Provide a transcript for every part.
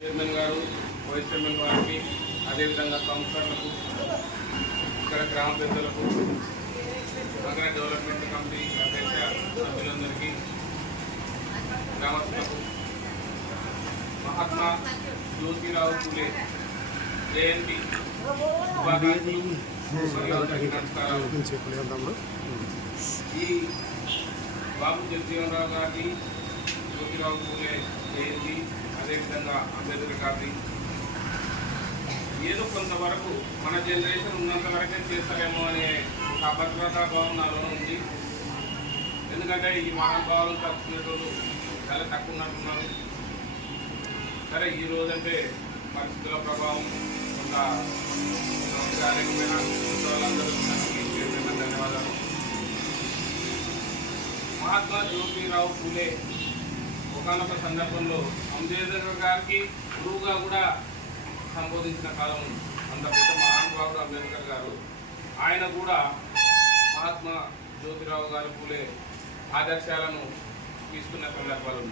Chairman గారు vice chairman గారికి అదేవిధంగా కౌన్సిలర్లకు ఇక్కడ గ్రామ పెద్దలకు నగర డెవలప్మెంట్ కమిటీ అధ్యక్ష సభ్యులందరికీ గ్రామస్తులకు మహాత్మా జ్యోతిరావు పూలే జయంతి ఈ బాబు జగజీవనరావు గారి జ్యోతిరావు పూలే జయంతి అదేవిధంగా అంబేద్కర్ గారి ఏదో కొంతవరకు మన జనరేషన్ ఉన్నంత వరకే చేస్తారేమో అనే ఒక అభద్రతా భావం నాలో ఉంది. ఎందుకంటే ఈ మహానుభావాలు తప్పుకునేటోళ్ళు చాలా తక్కువ ఉన్నట్టున్నారు. సరే ఈ రోజంటే పరిస్థితుల ప్రభావం కొంత కార్యక్రమమైన వాళ్ళందరూ ధన్యవాదాలు. మహాత్మా జ్యోతిరావు పూలే ఒకనొక సందర్భంలో అంబేద్కర్ గారికి గురువుగా కూడా సంబోధించిన కాలం అంత పెద్ద మహానుభావుడు అంబేద్కర్ గారు. ఆయన కూడా మహాత్మా జ్యోతిరావు గారు పూలే ఆదర్శాలను తీసుకున్న సందర్భాలు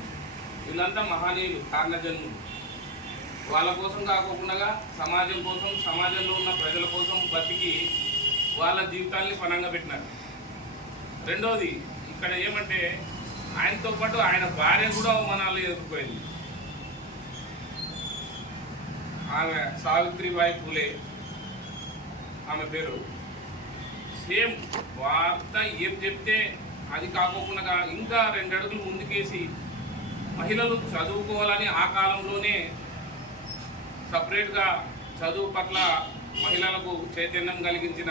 వీళ్ళంతా మహనీయులు కారణజన్ములు. వాళ్ళ కోసం కాకుండా సమాజం కోసం సమాజంలో ఉన్న ప్రజల కోసం బతికి వాళ్ళ జీవితాల్ని పనంగా పెట్టినారు రెండోది ఇక్కడ ఏమంటే ఆయనతో పాటు ఆయన భార్య కూడా అవమానాలు ఎదుర్కోయింది ఆమె సావిత్రిబాయి పూలే ఆమె పేరు. సేమ్ వార్త ఏం చెప్తే అది కాకోకుండా ఇంకా రెండు అడుగులు ముందుకేసి మహిళలు చదువుకోవాలని ఆ కాలంలోనే సపరేట్గా చదువు పట్ల మహిళలకు చైతన్యం కలిగించిన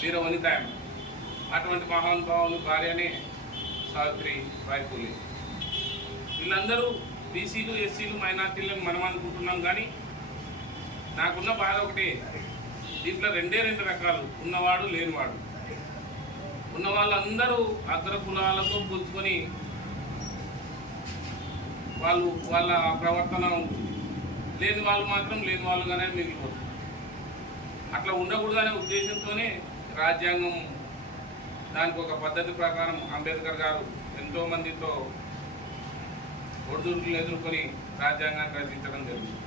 వీర వనిత అటువంటి మహానుభావుని భార్యనే సావిత్రి రాయపూలి వీళ్ళందరూ బీసీలు ఎస్సీలు మైనార్టీలు మనం అనుకుంటున్నాం కానీ నాకున్న బాధ ఒకటే. దీంట్లో రెండే రెండు రకాలు. ఉన్నవాడు లేనివాడు. ఉన్న వాళ్ళందరూ అగ్ర కులాలతో పోల్చుకొని వాళ్ళు వాళ్ళ ప్రవర్తన ఉంటుంది లేని వాళ్ళు మాత్రం లేని వాళ్ళుగానే మిగిలిపోతుంది అట్లా ఉండకూడదనే ఉద్దేశంతోనే రాజ్యాంగం దానికి ఒక పద్ధతి ప్రకారం అంబేద్కర్ గారు ఎంతోమందితో ఒడిదుడుకులు ఎదుర్కొని రాజ్యాంగాన్ని రచించడం జరిగింది.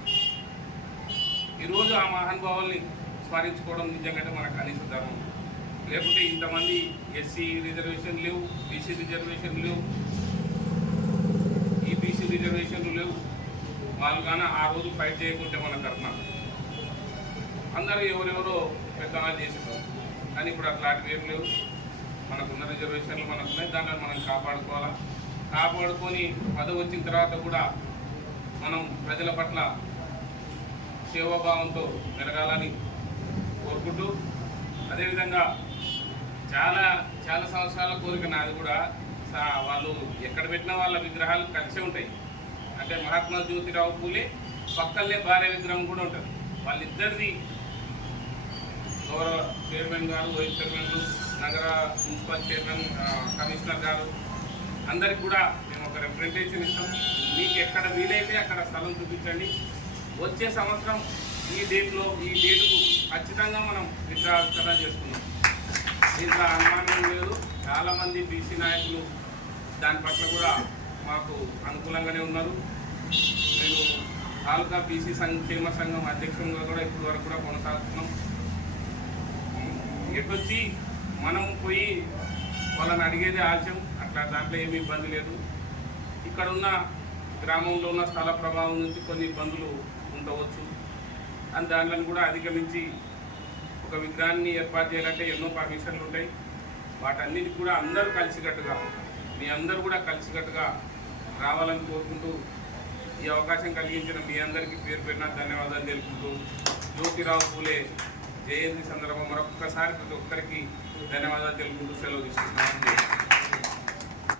ఈరోజు ఆ మహానుభావుల్ని స్మరించుకోవడం నిజంగా మనకు కనీస ధర్మం. లేకుంటే ఇంతమంది ఎస్సీ రిజర్వేషన్ లేవు బీసీ రిజర్వేషన్ లేవు ఈ బీసీ రిజర్వేషన్లు లేవు. వాళ్ళు కానీ ఆ రోజు ఫైట్ చేయకుంటే మన కర్మ. అందరూ ఎవరెవరో పెద్దనాలు చేసేవారు కానీ ఇప్పుడు అట్లాంటివి ఏం లేవు. మనకున్న రిజర్వేషన్లు మనకున్నాయి దాంట్లో మనం కాపాడుకోవాలా? కాపాడుకొని పదవి వచ్చిన తర్వాత కూడా మనం ప్రజల పట్ల సేవాభావంతో మెరగాలని కోరుకుంటూ అదేవిధంగా చాలా చాలా సంవత్సరాల కోరిక నాది కూడా సా- వాళ్ళు ఎక్కడ పెట్టినా వాళ్ళ విగ్రహాలు కలిసే ఉంటాయి. అంటే మహాత్మా జ్యోతిరావు పూలే పక్కనే భార్య విగ్రహం కూడా ఉంటుంది. వాళ్ళిద్దరిది గౌరవ చైర్మన్ గారు వైస్ చైర్మన్లు నగర మున్సిపల్ చైర్మన్ కమిషనర్ గారు అందరికి కూడా మేము ఒక రిప్రజెంటేషన్ ఇస్తాం. మీకు ఎక్కడ వీలైతే అక్కడ స్థలం చూపించండి. వచ్చే సంవత్సరం ఈ డేట్లో ఈ డేటుకు ఖచ్చితంగా మనం విగ్రహావిష్కరణ చేసుకున్నాం దీంట్లో అనుమానం లేదు. చాలామంది బీసీ నాయకులు దాని పట్ల కూడా మాకు అనుకూలంగానే ఉన్నారు. నేను తాలూకా బీసీ సంక్షేమ సంఘం అధ్యక్షంగా కూడా ఇప్పటి వరకు కూడా కొనసాగుతున్నాం. ఎటొచ్చి మనం పోయి వాళ్ళని అడిగేది ఆలస్యం. అట్లా దాంట్లో ఏమీ ఇబ్బంది లేదు. ఇక్కడ ఉన్న గ్రామంలో ఉన్న స్థల ప్రభావం నుంచి కొన్ని ఇబ్బందులు ఉండవచ్చు. అని దానిలను కూడా అధిగమించి ఒక విగ్రహాన్ని ఏర్పాటు చేయాలంటే ఎన్నో పర్మిషన్లు ఉంటాయి. వాటన్నిటికి కూడా అందరూ కలిసికట్టుగా మీ అందరూ కూడా కలిసికట్టుగా రావాలని కోరుకుంటూ ఈ అవకాశం కలిగించిన మీ అందరికీ పేరు పెట్టిన ధన్యవాదాలు తెలుపుకుంటూ. జ్యోతిరావు పూలే జయంతి సందర్భంగా మరొక్కసారి ప్రతి ఒక్కరికి ధన్యవాదాలు తెలుపుకుంటూ సెలవు తీసుకుంటున్నాను